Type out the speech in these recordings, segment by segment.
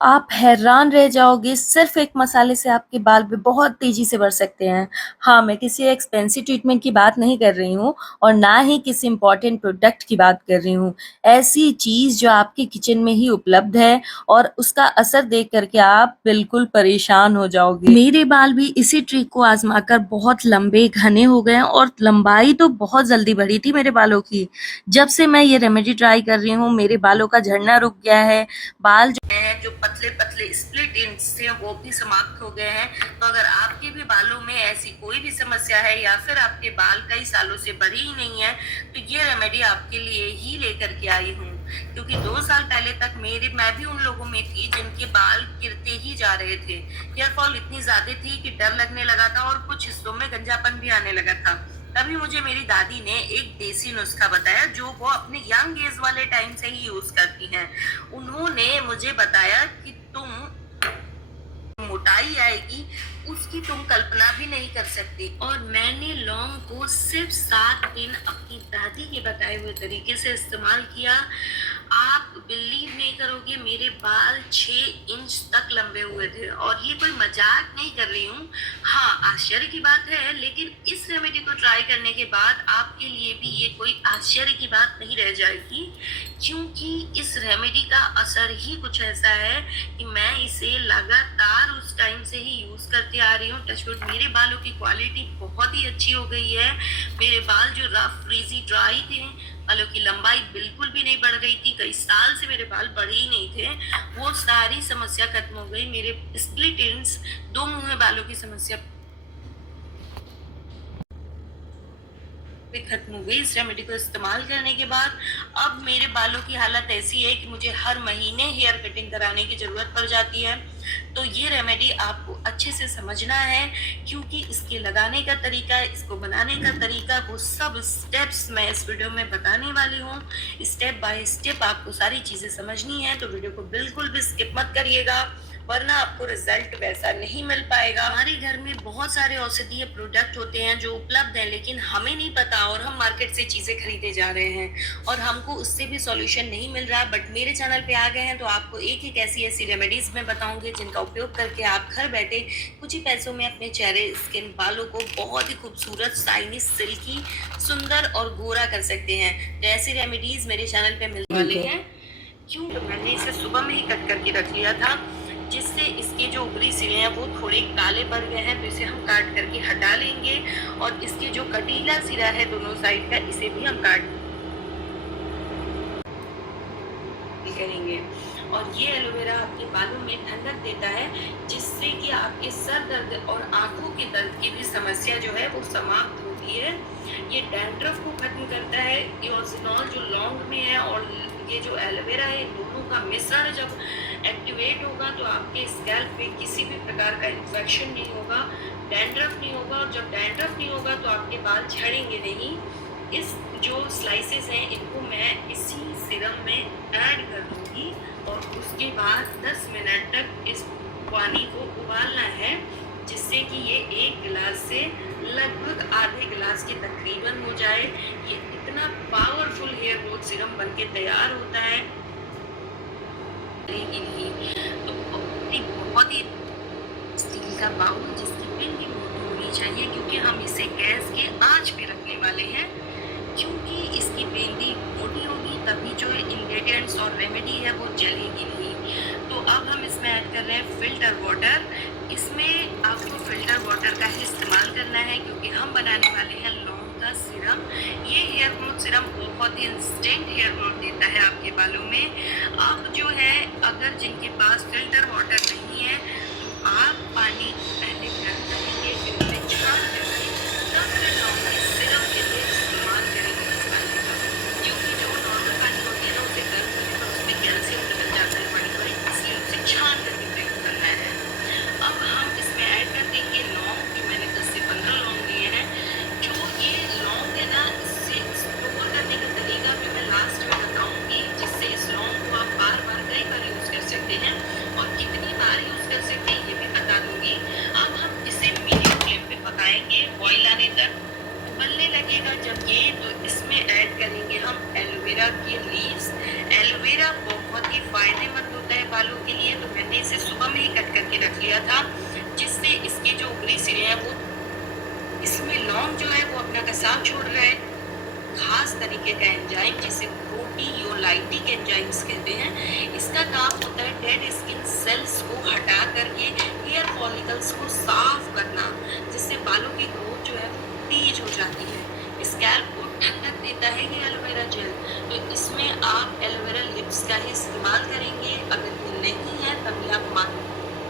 आप हैरान रह जाओगे, सिर्फ एक मसाले से आपके बाल भी बहुत तेज़ी से बढ़ सकते हैं। हाँ, मैं किसी एक्सपेंसिव ट्रीटमेंट की बात नहीं कर रही हूँ और ना ही किसी इम्पोर्टेंट प्रोडक्ट की बात कर रही हूँ। ऐसी चीज़ जो आपके किचन में ही उपलब्ध है और उसका असर देख कर के आप बिल्कुल परेशान हो जाओगे। मेरे बाल भी इसी ट्रिक को आज़माकर बहुत लंबे, घने हो गए हैं और लंबाई तो बहुत जल्दी बढ़ी थी मेरे बालों की। जब से मैं ये रेमेडी ट्राई कर रही हूँ, मेरे बालों का झड़ना रुक गया है, बाल जो पतले-पतले स्प्लिट एंड्स थे वो भी समाप्त हो गए हैं। तो अगर आपके भी बालों में ऐसी कोई भी समस्या है या फिर आपके बाल कई सालों से बढ़े ही नहीं है, तो ये रेमेडी आपके लिए ही लेकर के आई हूँ। क्योंकि 2 साल पहले तक मैं भी उन लोगों में थी जिनके बाल गिरते ही जा रहे थे। हेयर फॉल इतनी ज्यादा थी कि डर लगने लगा था और कुछ हिस्सों में गंजापन भी आने लगा था। तभी मुझे मेरी दादी ने एक देसी नुस्खा बताया जो वो अपने यंग एज वाले टाइम से ही यूज करती हैं। उन्होंने मुझे बताया कि तुम मोटाई आएगी उसकी तुम कल्पना भी नहीं कर सकती। और मैंने लौंग को सिर्फ 7 दिन अपनी दादी के बताए हुए तरीके से इस्तेमाल किया। आप बिलीव नहीं करोगे, मेरे बाल 6 इंच तक लंबे हुए थे और ये कोई मजाक नहीं कर रही हूँ। हाँ, आश्चर्य की बात है, लेकिन इस रेमेडी को ट्राई करने के बाद आपके लिए भी ये कोई आश्चर्य की बात नहीं रह जाएगी, क्योंकि इस रेमेडी का असर ही कुछ ऐसा है कि मैं इसे लगातार उस टाइम से ही यूज करते आ रही हूँ। टचवुड मेरे बालों की क्वालिटी बहुत ही अच्छी हो गई है। मेरे बाल जो रफ फ्रीजी ड्राई थे, बालों की लंबाई बिल्कुल भी नहीं बढ़ रही थी, कई साल से मेरे बाल बढ़े ही नहीं थे, वो सारी समस्या खत्म हो गई। मेरे स्प्लिट एंड्स, 2 मुंह में बालों की समस्या खत्म हो गई इस रेमेडी को इस्तेमाल करने के बाद। अब मेरे बालों की हालत ऐसी है कि मुझे हर महीने हेयर कटिंग कराने की जरूरत पड़ जाती है। तो ये रेमेडी आपको अच्छे से समझना है, क्योंकि इसके लगाने का तरीका, इसको बनाने का तरीका, वो सब स्टेप्स मैं इस वीडियो में बताने वाली हूँ। स्टेप बाय स्टेप आपको सारी चीजें समझनी है, तो वीडियो को बिल्कुल भी स्किप मत करिएगा, वरना आपको रिजल्ट वैसा नहीं मिल पाएगा। हमारे घर में बहुत सारे औषधीय प्रोडक्ट होते हैं जो उपलब्ध हैं, लेकिन हमें नहीं पता और हम मार्केट से चीजें खरीदे जा रहे हैं और हमको उससे भी सॉल्यूशन नहीं मिल रहा। बट मेरे चैनल पे आ गए हैं तो आपको एक एक ऐसी ऐसी रेमेडीज में बताऊंगी जिनका उपयोग करके आप घर बैठे कुछ ही पैसों में अपने चेहरे, स्किन, बालों को बहुत ही खूबसूरत, शाइनी, सिल्की, सुंदर और गोरा कर सकते हैं। तो ऐसी रेमेडीज मेरे चैनल पे मिलने वाले हैं। क्यों? तो मैंने इसे सुबह में ही कट करके रख लिया था, जिससे इसके जो ऊपरी सिरे हैं वो थोड़े काले पड़ गए हैं, तो इसे हम काट करके हटा लेंगे। और इसके जो कटीला सिरा है दोनों साइड का, इसे भी हम काट करेंगे। और ये एलोवेरा आपके बालों में ठंडक देता है, जिससे कि आपके सर दर्द और आंखों के दर्द की भी समस्या जो है वो समाप्त होती है। ये डैंड्रफ को खत्म करता है। इओसिनॉल जो लौंग में है और ये जो एलोवेरा है, दोनों का मिश्रण जब एक्टिवेट होगा तो आपके स्कैल्प पे किसी भी प्रकार का इन्फेक्शन नहीं होगा, डैंड्रफ नहीं होगा। और जब डैंड्रफ नहीं होगा तो आपके बाल झड़ेंगे नहीं। इस जो स्लाइसेस हैं इनको मैं इसी सिरम में ऐड कर दूंगी और उसके बाद 10 मिनट तक इस पानी को उबालना है, जिससे कि ये 1 गिलास से लगभग आधे गिलास के तकरीबन हो जाए। ये इतना पावरफुल हेयर ग्रोथ सीरम बनके तैयार होता है तो बहुत ही स्टील का बाउल जिसकी पिन भी मोटी होनी चाहिए, क्योंकि हम इसे गैस के आंच पे रखने वाले हैं। क्योंकि इसकी बेंदी मोटी होगी तभी जो इंग्रेडिएंट्स और रेमेडी है वो जलेगी नहीं। तो अब हम इसमें ऐड कर रहे हैं फिल्टर वाटर। इसमें आपको फिल्टर वाटर का ही इस्तेमाल करना है, क्योंकि हम बनाने वाले हैं लौंग का सिरम। ये हेयर ग्रोथ सिरम बहुत ही इंस्टेंट हेयर ग्रोथ देता है आपके बालों में। अब जो है, अगर जिनके पास फिल्टर वाटर नहीं है तो आप पानी पहले गर्म करेंगे, फिर उन्हें छान करके तब फिर लौंग के सिरम के लिए इस्तेमाल करेंगे इस पानी का। क्योंकि जो नॉर्मल पानी होती है ना, उसे गर्म करें तो उसमें कैल्शियम निकल जाता है पानी पर, इसलिए उसे छान करके प्रयोग करना है। अब हम इसमें ऐड कर देंगे लौंग, जो मैंने 10 से 15 लौंग लिए हैं। जो ये लौंग है ना, इससे स्टोर करने का तरीका भी मैं लास्ट में बताऊंगी, जिससे इस लौंग को आप बार बार कई बार यूज कर सकते हैं और कितनी बार यूज कर सकते हैं ये भी बता दूंगी। अब हम इसे मीडियम फ्लेम पे पकाएंगे बॉईल आने तक। उबलने लगेगा जब ये, तो इसमें ऐड करेंगे हम एलोवेरा की लीव्स। एलोवेरा बहुत ही फायदेमंद होता है बालों के लिए, तो मैंने इसे सुबह में ही कट करके रख लिया था, जिससे इसके जो ऊपरी सिरे हैं वो, इसमें लौंग जो है वो अपना कसाव छोड़ रहा है। खास तरीके का एंजाइम जिसे प्रोटीयोलाइटिक एंजाइम्स कहते हैं, इसका काम होता है डेड स्किन सेल्स को हटा करके हेयर फॉलिकल्स को साफ करना, जिससे बालों की ग्रोथ जो है वो तेज हो जाती है। स्कैल्प को ठंडक देता है ये एलोवेरा जेल। तो इसमें आप एलोवेरा लिप्स का ही इस्तेमाल करेंगे। अगर ये नहीं है तभी आप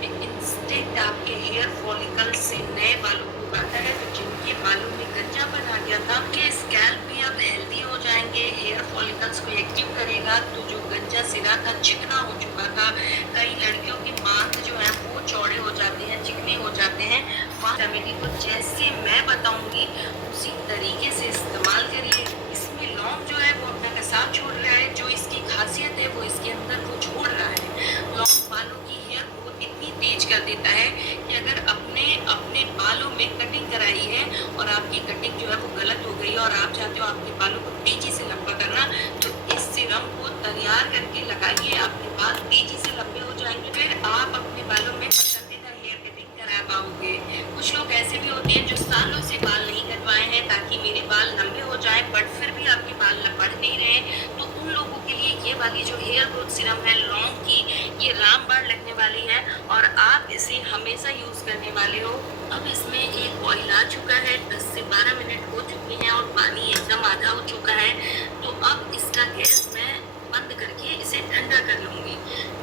इंस्टेंट आपके हेयर फॉलिकल से नए बालों को उगाता है। तो जिनके बालों में गंजापन आ गया था, उनके स्कैल्प भी अब हेल्दी हो जाएंगे, हेयर फॉलिकल्स को एक्टिव करेगा। तो जो गंजा सिरा था, चिकना हो चुका था, कई लड़कियों की मांग जो है वो चौड़े हो जाते हैं, चिकने हो जाते हैं, वहाँ रेमेडी को जैसे मैं बताऊंगी उसी तरीके से इस्तेमाल करिए। इसमें लौंग जो है वो अपना कसाव छोड़ रहा है, जो इसकी खासियत है वो इसके अंदर वो छोड़ रहा है। लौंग बालों की हेयर ग्रोथ इतनी तेज कर देता है कि अगर अपने अपने बालों में कटिंग कराई है और आपकी कटिंग जो है वो गलत हो गई है और आप चाहते हो आपके बालों को तेजी से लंबा करना, तो इस सिरम को तैयार करके लगाइए, आपके बाल तेजी से लंबे हो जाएंगे। फिर आप अपने बालों में पसंदीदा हेयर कटिंग करा पाओगे। कुछ लोग ऐसे भी होते हैं जो सालों से बाल नहीं कटवाए हैं ताकि मेरे बाल लंबे हो जाए, बट फिर भी आपके बाल बढ़ नहीं रहे, तो उन लोगों के लिए ये वाली जो हेयर ग्रोथ सिरम है लौंग की, ये रामबाण लगने वाली है और आप इसे हमेशा यूज करने वाले हो। अब इसमें एक बॉईल आ चुका है, 10 से 12 मिनट हो चुके हैं और पानी एकदम आधा हो चुका है। तो अब इसका गैस मैं बंद करके इसे ठंडा कर लूंगी।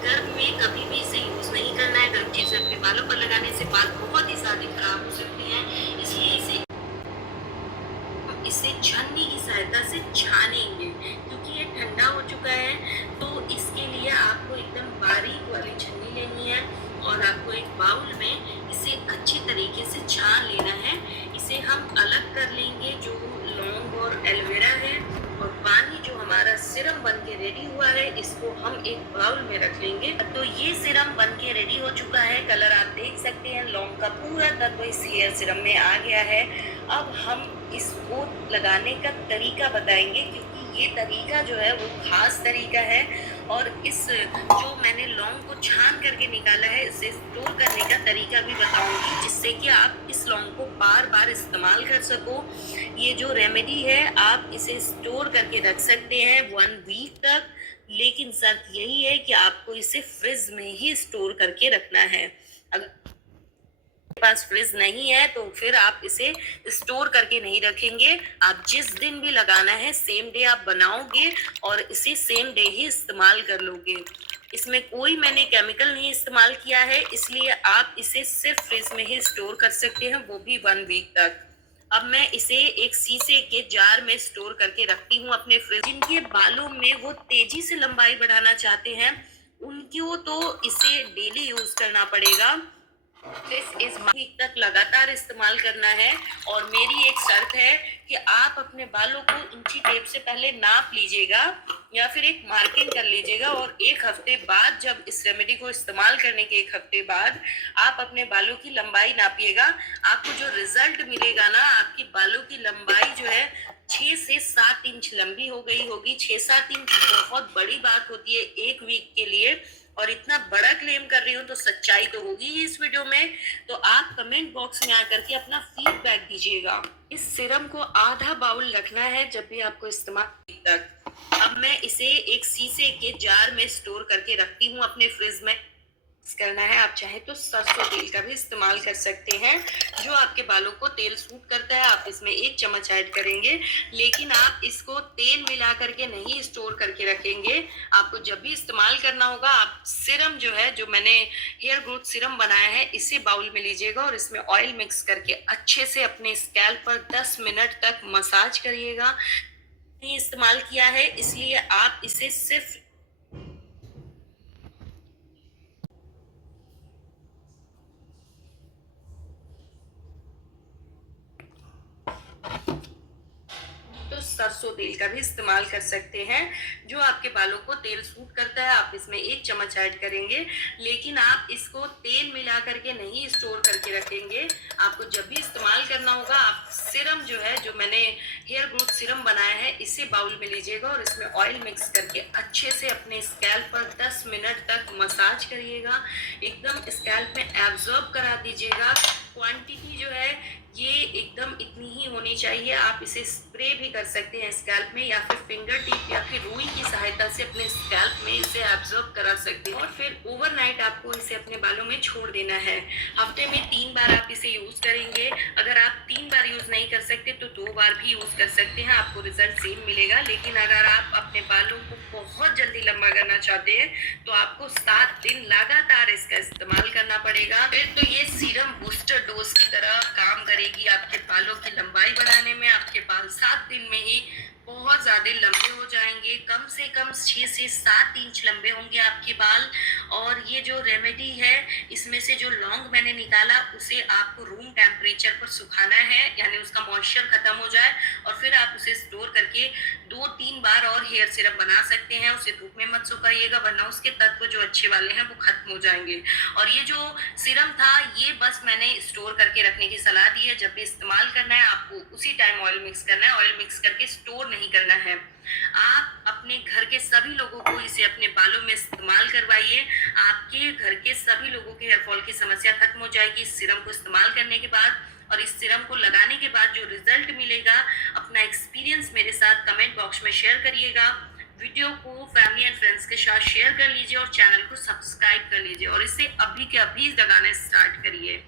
गर्म में कभी भी इसे यूज नहीं करना है। गर्म चीजें अपने बालों पर लगाने से बाल बहुत ही ज्यादा खराब हो सकते हैं, इसलिए इसे छन्नी की सहायता से छानेंगे। क्योंकि ये ठंडा हो चुका है, तो इसके लिए आपको एकदम बारीक वाली छन्नी लेनी है और आपको एक बाउल में इसे अच्छी तरीके से छान लेना है। इसे हम अलग कर लेंगे, जो लौंग और एलोवेरा है, और पानी जो हमारा सिरम बन के रेडी हुआ है इसको हम एक बाउल में रख लेंगे। तो ये सिरम बन के रेडी हो चुका है, कलर आप देख सकते हैं, लौंग का पूरा तत्व इस हेयर सिरम में आ गया है। अब हम इसको लगाने का तरीका बताएंगे, क्योंकि ये तरीका जो है वो खास तरीका है। और इस जो मैंने लौंग को छान करके निकाला है, इसे स्टोर करने का तरीका भी बताऊंगी, जिससे कि आप इस लौंग को बार बार इस्तेमाल कर सको। ये जो रेमेडी है आप इसे स्टोर करके रख सकते हैं 1 वीक तक, लेकिन शर्त यही है कि आपको इसे फ्रिज में ही स्टोर करके रखना है। अगर पास फ्रिज नहीं है तो फिर आप इसे स्टोर करके नहीं रखेंगे। आप जिस दिन भी लगाना है सेम डे आप बनाओगे और इसे सेम डे ही इस्तेमाल कर लोगे। इसमें कोई मैंने केमिकल नहीं इस्तेमाल किया है, इसलिए आप इसे सिर्फ फ्रिज में ही स्टोर कर सकते हैं, वो भी 1 वीक तक। अब मैं इसे एक शीशे के जार में स्टोर करके रखती हूँ अपने फ्रिज। जिनके बालों में वो तेजी से लंबाई बढ़ाना चाहते हैं उनको तो इसे डेली यूज करना पड़ेगा। इस वीक तक लगातार इस्तेमाल करना है। और मेरी एक शर्त है कि आप अपने बालों को इंची टेप से पहले नाप लीजिएगा या फिर एक मार्किंग कर लीजिएगा, और 1 हफ्ते बाद, जब इस रेमेडी को इस्तेमाल करने के 1 हफ्ते बाद आप अपने बालों की लंबाई नापिएगा। आपको जो रिजल्ट मिलेगा ना, आपकी बालों की लंबाई जो है 6 से 7 इंच लंबी हो गई होगी। 6-7 इंच बहुत बड़ी बात होती है 1 वीक के लिए, और इतना बड़ा क्लेम कर रही हूँ तो सच्चाई तो होगी ही इस वीडियो में। तो आप कमेंट बॉक्स में आकर के अपना फीडबैक दीजिएगा। इस सिरम को आधा बाउल रखना है जब भी आपको इस्तेमाल तक। अब मैं इसे एक शीशे के जार में स्टोर करके रखती हूँ अपने फ्रिज में। करना है, आप चाहे तो सरसों तेल का भी इस्तेमाल कर सकते हैं, जो आपके बालों को तेल सूट करता है। आप इसमें 1 चम्मच ऐड करेंगे, लेकिन आप इसको तेल मिला करके नहीं स्टोर करके रखेंगे। आपको जब भी इस्तेमाल करना होगा, आप सिरम जो है, जो मैंने हेयर ग्रोथ सिरम बनाया है, इसे बाउल में लीजिएगा और इसमें ऑयल मिक्स करके अच्छे से अपने स्कैल्प पर 10 मिनट तक मसाज करिएगा। नहीं इस्तेमाल किया है इसलिए आप इसे सिर्फ तो सरसों तेल का भी इस्तेमाल कर सकते हैं। जो आपके बालों को तेल सूट करता है आप इसमें 1 चम्मच ऐड करेंगे, लेकिन आप इसको तेल मिला करके नहीं स्टोर करके रखेंगे। आपको जब भी इस्तेमाल करना होगा आप सीरम जो है, जो मैंने हेयर ग्रोथ सीरम बनाया है, इसे बाउल में लीजिएगा और इसमें ऑयल मिक्स करके अच्छे से अपने स्कैल्प पर 10 मिनट तक मसाज करिएगा। एकदम स्कैल्प में एब्जॉर्ब करा दीजिएगा। क्वांटिटी जो है ये एकदम इतनी ही होनी चाहिए। आप इसे स्प्रे भी कर सकते हैं स्कैल्प में, या फिर फिंगर टिप या फिर रुई की सहायता से अपने स्कैल्प में इसे एब्जॉर्ब करा सकते हैं। और फिर ओवरनाइट आपको इसे अपने बालों में छोड़ देना है। हफ्ते में 3 बार आप इसे यूज करेंगे। अगर आप 3 बार यूज नहीं कर सकते तो 2 बार भी यूज कर सकते हैं, आपको रिजल्ट सेम मिलेगा। लेकिन अगर आप अपने बालों को बहुत जल्दी लंबा करना चाहते हैं तो आपको 7 दिन लगातार इसका इस्तेमाल करना पड़ेगा। फिर तो ये सीरम बूस्टर डोज की तरह काम करेगी आपके बालों की लंबाई बढ़ाने में। आपके बाल 7 दिन में ही बहुत ज्यादा लंबे हो जाएंगे। कम से कम 6 से 7 इंच लंबे होंगे आपके बाल। और ये जो रेमेडी है, इसमें से जो लौंग मैंने निकाला उसे आपको रूम टेम्परेचर पर सुखाना है, यानी उसका मॉइस्चर खत्म हो जाए, और फिर आप उसे स्टोर करके 2-3 बार और हेयर सिरप बना सकते हैं। उसे धूप में मत सुखाइएगा, वरना उसके तत्व जो अच्छे वाले हैं वो खत्म हो जाएंगे। और ये जो सीरम था ये बस मैंने स्टोर करके रखने की सलाह दी है। जब भी इस्तेमाल करना है आपको उसी टाइम ऑयल मिक्स करना है। ऑयल मिक्स करके स्टोर नहीं करना है। आप अपने घर के सभी लोगों को इसे अपने बालों में इस्तेमाल करवाइए। आपके घर के सभी लोगों के हेयर फॉल की समस्या खत्म हो जाएगी इस सीरम को इस्तेमाल करने के बाद। और इस सीरम को लगाने के बाद जो रिजल्ट मिलेगा, अपना एक्सपीरियंस मेरे साथ कमेंट बॉक्स में शेयर करिएगा। वीडियो को फैमिली एंड फ्रेंड्स के साथ शेयर कर लीजिए और चैनल को सब्सक्राइब कर लीजिए, और इसे अभी के अभी लगाना स्टार्ट करिए।